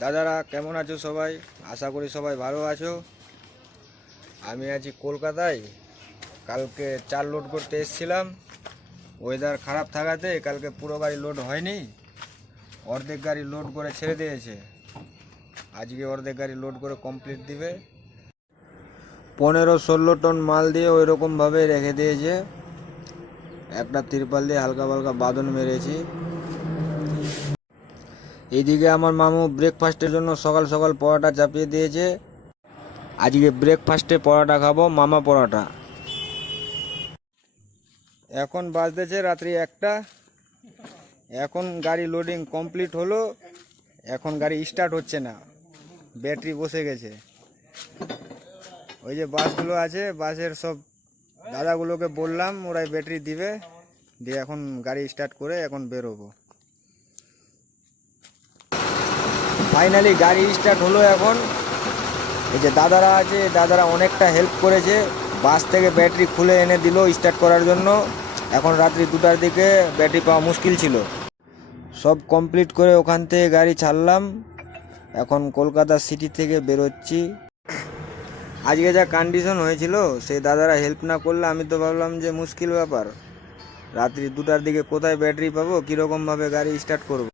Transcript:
দাদারা কেমন আছো সবাই? আশা করি সবাই ভালো আছো। আমি আছি কলকাতায়। কালকে চাল লোড করতে এসেছিলাম। ওয়েদার খারাপ থাকাতে কালকে পুরো গাড়ি লোড হয়নি, অর্ধেক গাড়ি লোড করে ছেড়ে দিয়েছে। আজকে অর্ধেক গাড়ি লোড করে কমপ্লিট দিবে। 15-16 টন মাল দিয়ে ওই রকমভাবে রেখে দিয়েছে। একটা তিরপাল দিয়ে হালকা হালকা বাঁধন মেরেছি। এইদিকে আমার মামু ব্রেকফাস্টের জন্য সকাল সকাল পরোটা চাপিয়ে দিয়েছে। আজকে ব্রেকফাস্টে পরোটা খাবো, মামা পরোটা। এখন বাজতেছে রাত্রি 1টা। এখন গাড়ি লোডিং কমপ্লিট হলো। এখন গাড়ি স্টার্ট হচ্ছে না, ব্যাটারি বসে গেছে। ওই যে বাসগুলো আছে, বাসের সব দাদাগুলোকে বললাম, ওরাই ব্যাটারি দিবে, দিয়ে এখন গাড়ি স্টার্ট করে এখন বেরোবো। ফাইনালি গাড়ি স্টার্ট হলো। এখন এই যে দাদারা আছে, দাদারা অনেকটা হেল্প করেছে। বাস থেকে ব্যাটারি খুলে এনে দিল স্টার্ট করার জন্য। এখন রাত্রি 2টার দিকে ব্যাটারি পাওয়া মুশকিল ছিল। সব কমপ্লিট করে ওখান থেকে গাড়ি ছাড়লাম। এখন কলকাতা সিটি থেকে বেরোচ্ছি। আজকে যা কন্ডিশন হয়েছিল, সেই দাদারা হেল্প না করলে আমি তো ভাবলাম যে মুশকিল ব্যাপার। রাত্রি 2টার দিকে কোথায় ব্যাটারি পাবো, কীরকমভাবে গাড়ি স্টার্ট করব।